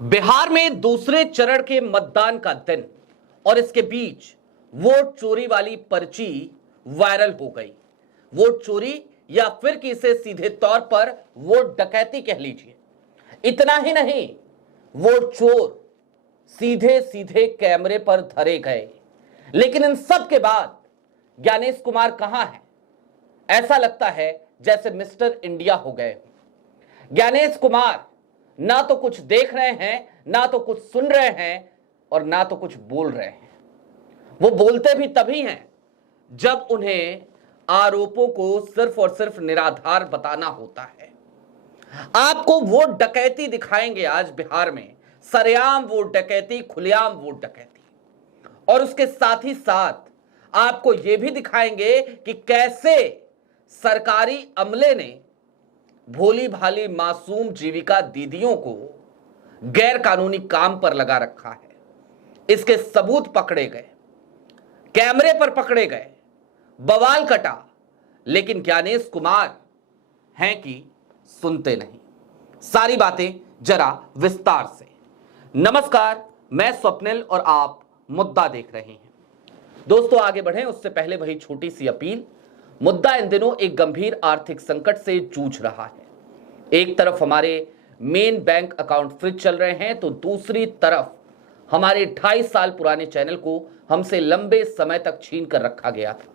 बिहार में दूसरे चरण के मतदान का दिन और इसके बीच वोट चोरी वाली पर्ची वायरल हो गई। वोट चोरी या फिर कि इसे सीधे तौर पर वोट डकैती कह लीजिए। इतना ही नहीं, वोट चोर सीधे सीधे कैमरे पर धरे गए। लेकिन इन सब के बाद ज्ञानेश कुमार कहां है? ऐसा लगता है जैसे मिस्टर इंडिया हो गए। ज्ञानेश कुमार ना तो कुछ देख रहे हैं, ना तो कुछ सुन रहे हैं और ना तो कुछ बोल रहे हैं। वो बोलते भी तभी हैं जब उन्हें आरोपों को सिर्फ और सिर्फ निराधार बताना होता है। आपको वोट डकैती दिखाएंगे आज बिहार में, सरेआम वोट डकैती, खुलेआम वोट डकैती। और उसके साथ ही साथ आपको यह भी दिखाएंगे कि कैसे सरकारी अमले ने भोली भाली मासूम जीविका दीदियों को गैर कानूनी काम पर लगा रखा है। इसके सबूत पकड़े गए, कैमरे पर पकड़े गए, बवाल कटा, लेकिन ज्ञानेश कुमार हैं कि सुनते नहीं। सारी बातें जरा विस्तार से। नमस्कार, मैं स्वप्निल और आप मुद्दा देख रहे हैं। दोस्तों, आगे बढ़ें उससे पहले वही छोटी सी अपील। मुद्दा इन दिनों एक गंभीर आर्थिक संकट से जूझ रहा है। एक तरफ हमारे मेन बैंक अकाउंट फ्रीज चल रहे हैं, तो दूसरी तरफ हमारे 2.5 साल पुराने चैनल को हमसे लंबे समय तक छीन कर रखा गया था,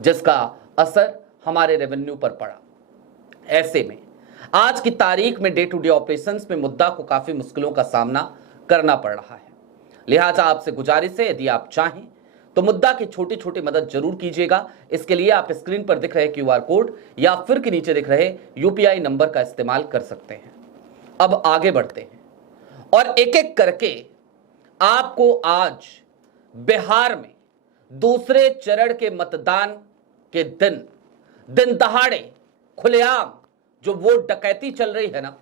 जिसका असर हमारे रेवेन्यू पर पड़ा। ऐसे में आज की तारीख में डे टू डे ऑपरेशंस में मुद्दा को काफी मुश्किलों का सामना करना पड़ रहा है। लिहाजा आपसे गुजारिश है, यदि आप चाहें तो मुद्दा की छोटी छोटी मदद जरूर कीजिएगा। इसके लिए आप स्क्रीन पर दिख रहे QR कोड या फिर के नीचे दिख रहे UPI नंबर का इस्तेमाल कर सकते हैं। अब आगे बढ़ते हैं और एक एक करके आपको आज बिहार में दूसरे चरण के मतदान के दिन दहाड़े खुलेआम जो वोट डकैती चल रही है ना,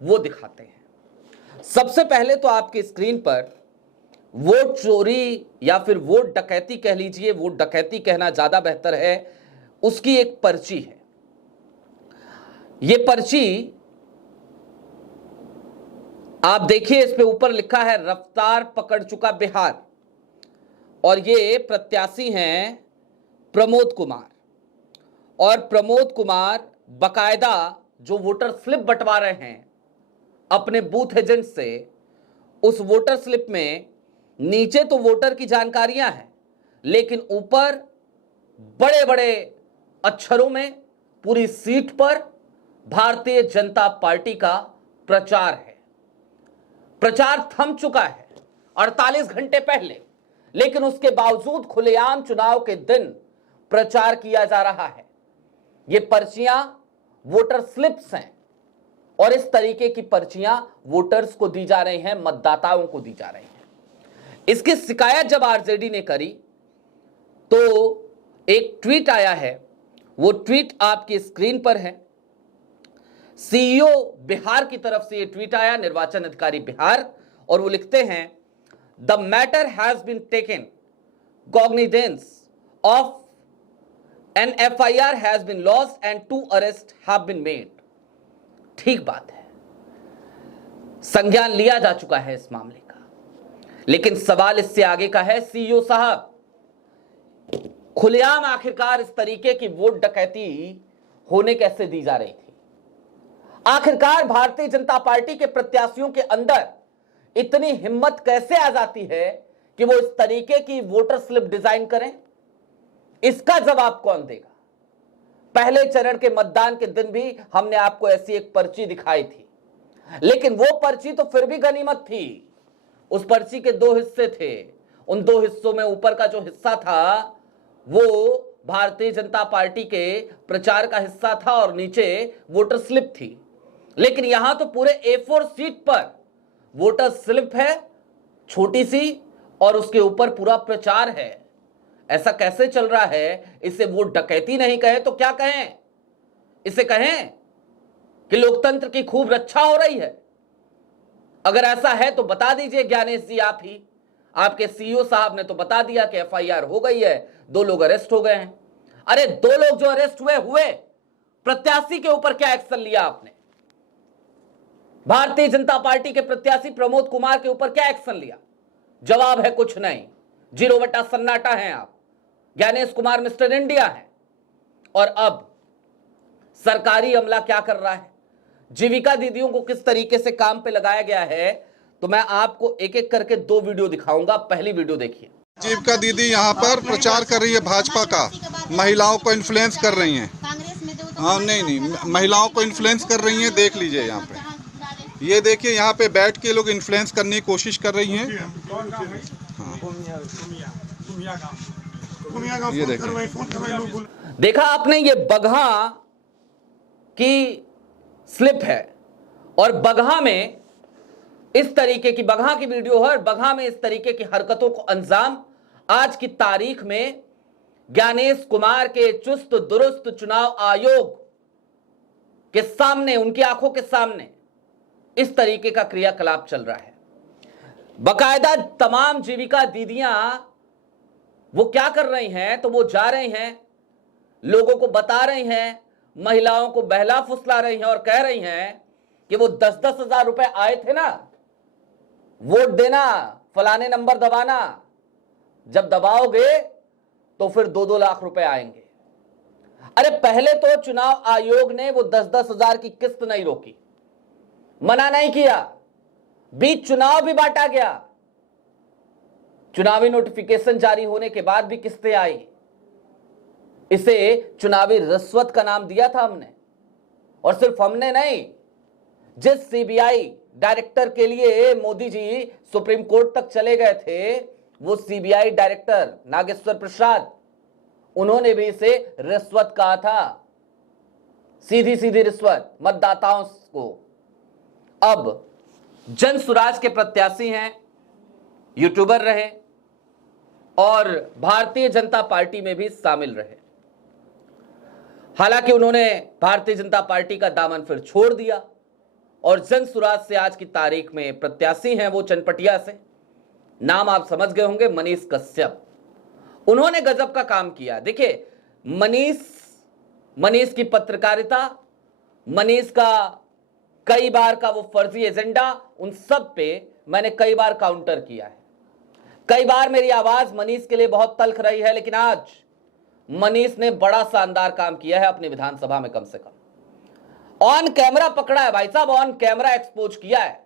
वो दिखाते हैं। सबसे पहले तो आपकी स्क्रीन पर वोट चोरी या फिर वोट डकैती कह लीजिए, वोट डकैती कहना ज्यादा बेहतर है, उसकी एक पर्ची है। यह पर्ची आप देखिए, इस पे ऊपर लिखा है रफ्तार पकड़ चुका बिहार, और ये प्रत्याशी हैं प्रमोद कुमार। और प्रमोद कुमार बकायदा जो वोटर स्लिप बंटवा रहे हैं अपने बूथ एजेंट से, उस वोटर स्लिप में नीचे तो वोटर की जानकारियां हैं, लेकिन ऊपर बड़े बड़े अक्षरों में पूरी सीट पर भारतीय जनता पार्टी का प्रचार है। प्रचार थम चुका है 48 घंटे पहले, लेकिन उसके बावजूद खुलेआम चुनाव के दिन प्रचार किया जा रहा है। ये पर्चियां वोटर स्लिप्स हैं और इस तरीके की पर्चियां वोटर्स को दी जा रही हैं, मतदाताओं को दी जा रही हैं। इसकी शिकायत जब आरजेडी ने करी तो एक ट्वीट आया है, वो ट्वीट आपकी स्क्रीन पर है। CEO बिहार की तरफ से ये ट्वीट आया, निर्वाचन अधिकारी बिहार, और वो लिखते हैं the matter has been taken cognizance of an FIR has been lost and 2 arrest have been made. ठीक बात है, संज्ञान लिया जा चुका है इस मामले का, लेकिन सवाल इससे आगे का है। CEO साहब, खुलेआम आखिरकार इस तरीके की वोट डकैती होने कैसे दी जा रही थी? आखिरकार भारतीय जनता पार्टी के प्रत्याशियों के अंदर इतनी हिम्मत कैसे आ जाती है कि वो इस तरीके की वोटर स्लिप डिजाइन करें? इसका जवाब कौन देगा? पहले चरण के मतदान के दिन भी हमने आपको ऐसी एक पर्ची दिखाई थी, लेकिन वो पर्ची तो फिर भी गनीमत थी। उस पर्ची के 2 हिस्से थे। उन 2 हिस्सों में ऊपर का जो हिस्सा था वो भारतीय जनता पार्टी के प्रचार का हिस्सा था और नीचे वोटर स्लिप थी। लेकिन यहां तो पूरे A4 शीट पर वोटर स्लिप है, छोटी सी, और उसके ऊपर पूरा प्रचार है। ऐसा कैसे चल रहा है? इसे वोट डकैती नहीं कहें तो क्या कहें? इसे कहें कि लोकतंत्र की खूब रक्षा हो रही है। अगर ऐसा है तो बता दीजिए ज्ञानेश जी, आप ही, आपके CEO साहब ने तो बता दिया कि FIR हो गई है, 2 लोग अरेस्ट हो गए हैं। अरे 2 लोग जो अरेस्ट हुए, प्रत्याशी के ऊपर क्या एक्शन लिया आपने? भारतीय जनता पार्टी के प्रत्याशी प्रमोद कुमार के ऊपर क्या एक्शन लिया? जवाब है कुछ नहीं, 0 सन्नाटा हैं आप। ज्ञानेश कुमार मिस्टर इंडिया है। और अब सरकारी अमला क्या कर रहा है, जीविका दीदियों को किस तरीके से काम पे लगाया गया है, तो मैं आपको एक एक करके 2 वीडियो दिखाऊंगा। पहली वीडियो देखिए। जीविका दीदी यहाँ पर प्रचार कर रही है भाजपा का, महिलाओं को इन्फ्लुएंस कर रही हैं। हाँ नहीं, महिलाओं को इन्फ्लुएंस कर रही हैं, देख लीजिए यहाँ पे। ये देखिए यहाँ पे बैठ के लोग इन्फ्लुएंस करने की कोशिश कर रही हैं। ये देखिए, देखा आपने, ये बगहा की स्लिप है और बगहा में इस तरीके की, बगहा की वीडियो है और बगहा में इस तरीके की हरकतों को अंजाम आज की तारीख में ज्ञानेश कुमार के चुस्त दुरुस्त चुनाव आयोग के सामने, उनकी आंखों के सामने इस तरीके का क्रियाकलाप चल रहा है। बकायदा तमाम जीविका दीदियां वो क्या कर रही हैं, तो वो जा रही हैं, लोगों को बता रही हैं, महिलाओं को बहला फुसला रही हैं और कह रही हैं कि वो 10-10 हजार रुपए आए थे ना, वोट देना, फलाने नंबर दबाना, जब दबाओगे तो फिर 2-2 लाख रुपए आएंगे। अरे पहले तो चुनाव आयोग ने वो 10-10 हजार की किस्त नहीं रोकी, मना नहीं किया, बीच चुनाव भी बांटा गया, चुनावी नोटिफिकेशन जारी होने के बाद भी किस्तें आई। इसे चुनावी रिश्वत का नाम दिया था हमने। और सिर्फ हमने नहीं, जिस सीबीआई डायरेक्टर के लिए मोदी जी सुप्रीम कोर्ट तक चले गए थे, वो सीबीआई डायरेक्टर नागेश्वर प्रसाद, उन्होंने भी इसे रिश्वत कहा था, सीधी सीधी रिश्वत मतदाताओं को। अब जन सुराज के प्रत्याशी हैं, यूट्यूबर रहे और भारतीय जनता पार्टी में भी शामिल रहे। हालांकि उन्होंने भारतीय जनता पार्टी का दामन फिर छोड़ दिया और जन सुराज से आज की तारीख में प्रत्याशी हैं वो चनपटिया से, नाम आप समझ गए होंगे, मनीष कश्यप। उन्होंने गजब का काम किया। देखिए, मनीष की पत्रकारिता, मनीष का कई बार का वो फर्जी एजेंडा, उन सब पे मैंने कई बार काउंटर किया है। कई बार मेरी आवाज मनीष के लिए बहुत तल्ख रही है, लेकिन आज मनीष ने बड़ा शानदार काम किया है अपनी विधानसभा में। कम से कम ऑन कैमरा पकड़ा है भाई साहब, ऑन कैमरा एक्सपोज किया है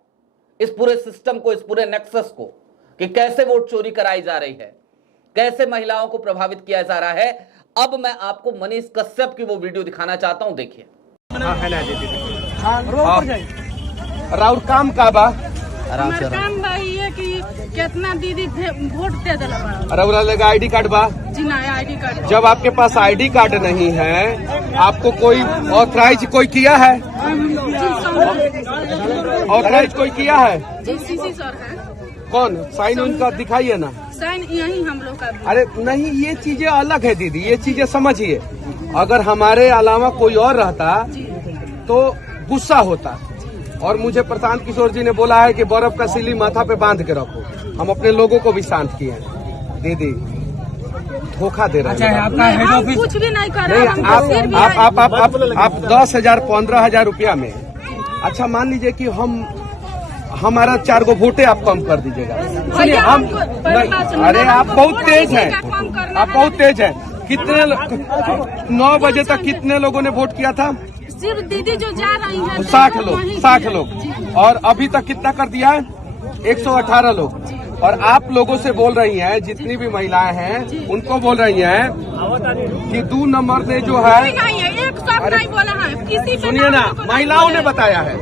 इस पूरे सिस्टम को, इस पूरे नेक्सस को, कि कैसे वोट चोरी कराई जा रही है, कैसे महिलाओं को प्रभावित किया जा रहा है। अब मैं आपको मनीष कश्यप की वो वीडियो दिखाना चाहता हूं, देखिए। राउर काम का बा? हमार काम बा ये कि कितना दीदी वोट दे दिला बड़ा। रउरा लगा आईडी कार्ड बा? जी ना, आईडी कार्ड। जब आपके पास आईडी कार्ड नहीं है, आपको कोई ऑथराइज कोई किया है? ऑथराइज कोई किया है? जी सीसी सर है। कौन? साइन उनका दिखाइए ना। साइन यही हम लोग का। अरे नहीं, ये चीजें अलग है दीदी, ये चीजें समझिए। अगर हमारे अलावा कोई और रहता तो गुस्सा होता। और मुझे प्रशांत किशोर जी ने बोला है कि बर्फ का सिली माथा पे बांध के रखो। हम अपने लोगों को भी शांत किए हैं। दीदी धोखा दे रहे हैं। हम कुछ भी नहीं कर रहे हैं। आप 10,000 15,000 रुपया में, अच्छा मान लीजिए कि हमारा 4 गो वोटे आप कम कर दीजिएगा। सुनिए, हम नहीं, अरे आप बहुत तेज हैं, आप बहुत तेज हैं। कितने 9 बजे तक कितने लोगों ने वोट किया था? सिर्फ दीदी जो जा रही है 60 लोग। और अभी तक कितना कर दिया है? 118 लोग। और आप लोगों से बोल रही हैं, जितनी भी महिलाएं हैं उनको बोल रही हैं कि 2 नंबर ने जो है, नहीं बोला है किसी। सुनिए ना, महिलाओं ने बताया है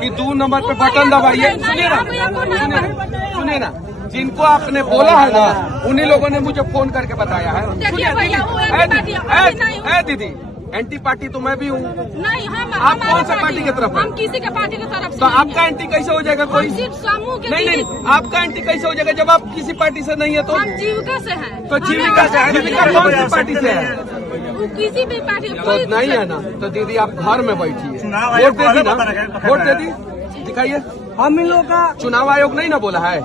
कि 2 नंबर पे बटन दबाइए। सुनिए ना, जिनको आपने बोला है ना, उन्हीं लोगों ने मुझे फोन करके बताया है। सुनिए दीदी, एंटी पार्टी तो मैं भी हूँ। नहीं, आप कौन सा पार्टी की तरफ? हम किसी के पार्टी की तरफ से। तो आपका एंटी कैसे हो जाएगा? कोई सिर्फ समूह के। नहीं, आपका एंटी कैसे हो जाएगा जब आप किसी पार्टी से नहीं है? तो हम जीविका से हैं। तो जीविका से है? जीविका कौन सी पार्टी से है? किसी भी पार्टी तो नहीं है ना। तो दीदी आप घर में बैठिए, वोट दे दी ना, वोट दे दी, दिखाइए। हम इन लोगों का चुनाव आयोग नहीं ना बोला है?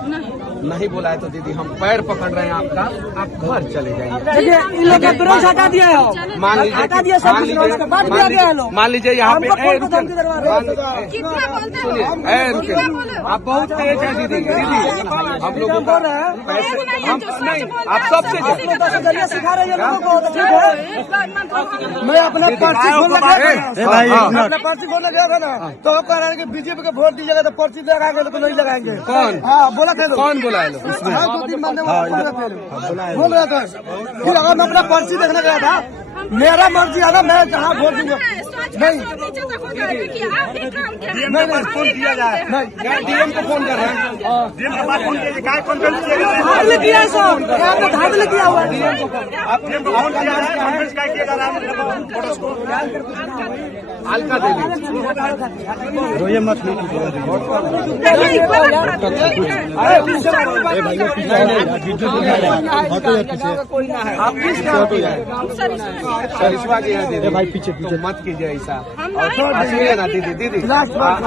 नहीं बुलाए तो दीदी हम पैर पकड़ रहे हैं आपका, आप घर चले जाइए। इन लोग का विरोध हटा दिया है, मान लीजिए हटा दिया सब उसका बात किया गया है लोग। मान लीजिए यहाँ पे हमको कौन धमकी दरवा रहे हैं? कितना बोलते हो? सुनिए, आप बहुत तेज है दीदी। दीदी हम लोगों को पैसे हम नहीं, आप सबसे जरिए सिखा रहे हैं लोगों को, ठीक है? मैं अपना पर्ची खोलने गया अपना पर्ची खोलने गया था ना, तो वो कह रहे हैं कि बीजेपी को वोट दीजिएगा तो पर्ची लगाएंगे तो नहीं लगाएंगे। कौन? हाँ बोला थे लोग। कौन बोला है लोग? हाँ 2-3 महीने बोल रहा था। फिर अगर मैं अपना पर्ची देखने गया था, मेरा मर्जी है ना, मैं जहाँ वोट दूंगा। नहीं फोन किया जाए, डीएम को फोन कर रहे हैं। धांधली किया है सब, यहाँ पे धांधली किया हुआ है। अलका देवी रोइए मत। कोई ना है, आप किस सरिश्वा जी हैं दीदी। भाई पीछे मत कीजिए ऐसा। सुनिए ना दीदी,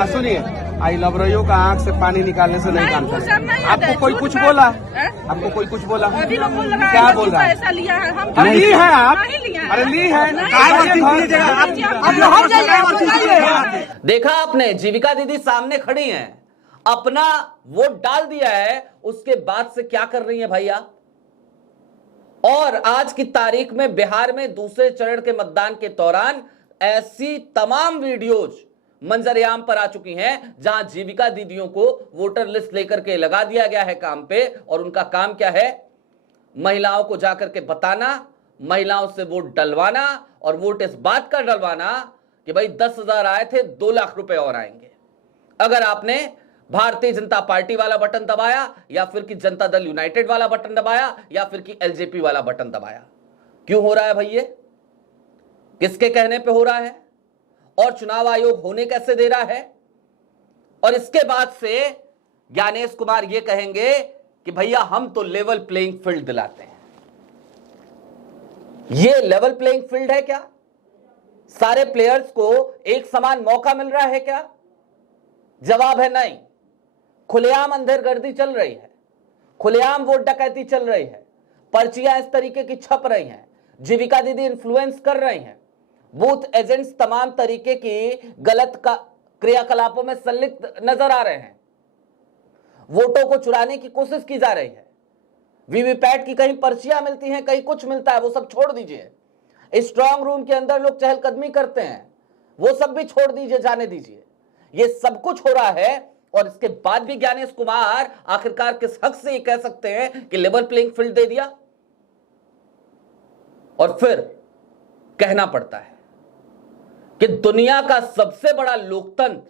सुनिए, आई लव रही का आँख से पानी निकालने से नहीं काम करता। आपको कोई कुछ बोला? आपको कोई कुछ बोला? क्या बोल रहा है? पैसा लिया है हम, ली है आप? अरे ली है। देखा आपने, जीविका दीदी सामने खड़ी हैं, अपना वोट डाल दिया है, उसके बाद से क्या कर रही है भैया। और आज की तारीख में बिहार में दूसरे चरण के मतदान के दौरान ऐसी तमाम वीडियोज मंजरेआम पर आ चुकी हैं जहां जीविका दीदियों को वोटर लिस्ट लेकर के लगा दिया गया है काम पे, और उनका काम क्या है, महिलाओं को जाकर के बताना, महिलाओं से वोट डलवाना, और वोट इस बात का डलवाना कि भाई 10,000 आए थे, 2 लाख रुपए और आएंगे अगर आपने भारतीय जनता पार्टी वाला बटन दबाया, या फिर कि जनता दल यूनाइटेड वाला बटन दबाया, या फिर कि एलजेपी वाला बटन दबाया। क्यों हो रहा है भाई ये? किसके कहने पे हो रहा है? और चुनाव आयोग होने कैसे दे रहा है? और इसके बाद से ज्ञानेश कुमार ये कहेंगे कि भैया हम तो लेवल प्लेइंग फील्ड दिलाते हैं। ये लेवल प्लेइंग फील्ड है क्या? सारे प्लेयर्स को एक समान मौका मिल रहा है क्या? जवाब है नहीं। खुलेआम अंधेरगर्दी चल रही है, खुलेआम वोट डकैती चल रही है, पर्चियां इस तरीके की छप रही हैं, जीविका दीदी इन्फ्लुएंस कर रही हैं, बूथ एजेंट्स तमाम तरीके की गलत क्रियाकलापों में संलिप्त नजर आ रहे हैं, वोटों को चुराने की कोशिश की जा रही है, वीवीपैट की कहीं पर्चियां मिलती हैं, कहीं कुछ मिलता है, वो सब छोड़ दीजिए। स्ट्रांग रूम के अंदर लोग चहलकदमी करते हैं, वो सब भी छोड़ दीजिए, जाने दीजिए। ये सब कुछ हो रहा है, और इसके बाद भी ज्ञानेश कुमार आखिरकार किस हक से ये कह सकते हैं कि लेवल प्लेइंग फील्ड दे दिया? और फिर कहना पड़ता है कि दुनिया का सबसे बड़ा लोकतंत्र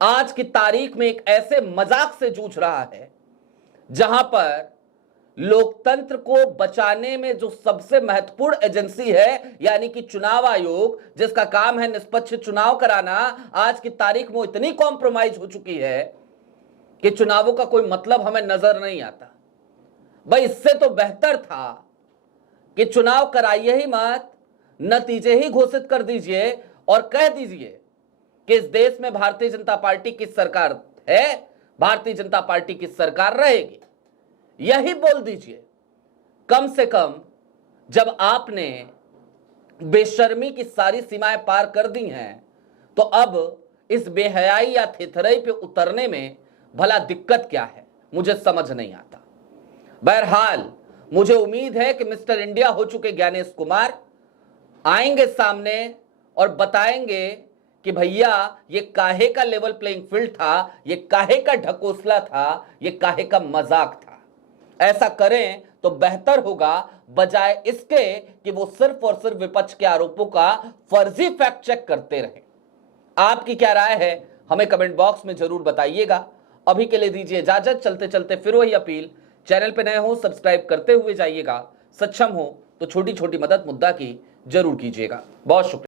आज की तारीख में एक ऐसे मजाक से जूझ रहा है जहां पर लोकतंत्र को बचाने में जो सबसे महत्वपूर्ण एजेंसी है, यानी कि चुनाव आयोग, जिसका काम है निष्पक्ष चुनाव कराना, आज की तारीख में इतनी कॉम्प्रोमाइज हो चुकी है कि चुनावों का कोई मतलब हमें नजर नहीं आता। भाई इससे तो बेहतर था कि चुनाव कराइए ही मत, नतीजे ही घोषित कर दीजिए और कह दीजिए कि इस देश में भारतीय जनता पार्टी की सरकार है, भारतीय जनता पार्टी की सरकार रहेगी, यही बोल दीजिए। कम से कम जब आपने बेशर्मी की सारी सीमाएं पार कर दी हैं, तो अब इस बेहयाई या थेथराई पे उतरने में भला दिक्कत क्या है, मुझे समझ नहीं आता। बहरहाल मुझे उम्मीद है कि मिस्टर इंडिया हो चुके ज्ञानेश कुमार आएंगे सामने और बताएंगे कि भैया ये काहे का लेवल प्लेइंग फील्ड था, ये काहे का ढकोसला था, ये काहे का मजाक था। ऐसा करें तो बेहतर होगा, बजाय इसके कि वो सिर्फ और सिर्फ विपक्ष के आरोपों का फर्जी फैक्ट चेक करते रहें। आपकी क्या राय है हमें कमेंट बॉक्स में जरूर बताइएगा। अभी के लिए दीजिए इजाजत, चलते चलते फिर वही अपील, चैनल पे नए हो सब्सक्राइब करते हुए जाइएगा, सक्षम हो तो छोटी छोटी मदद मुद्दा की जरूर कीजिएगा। बहुत शुक्रिया।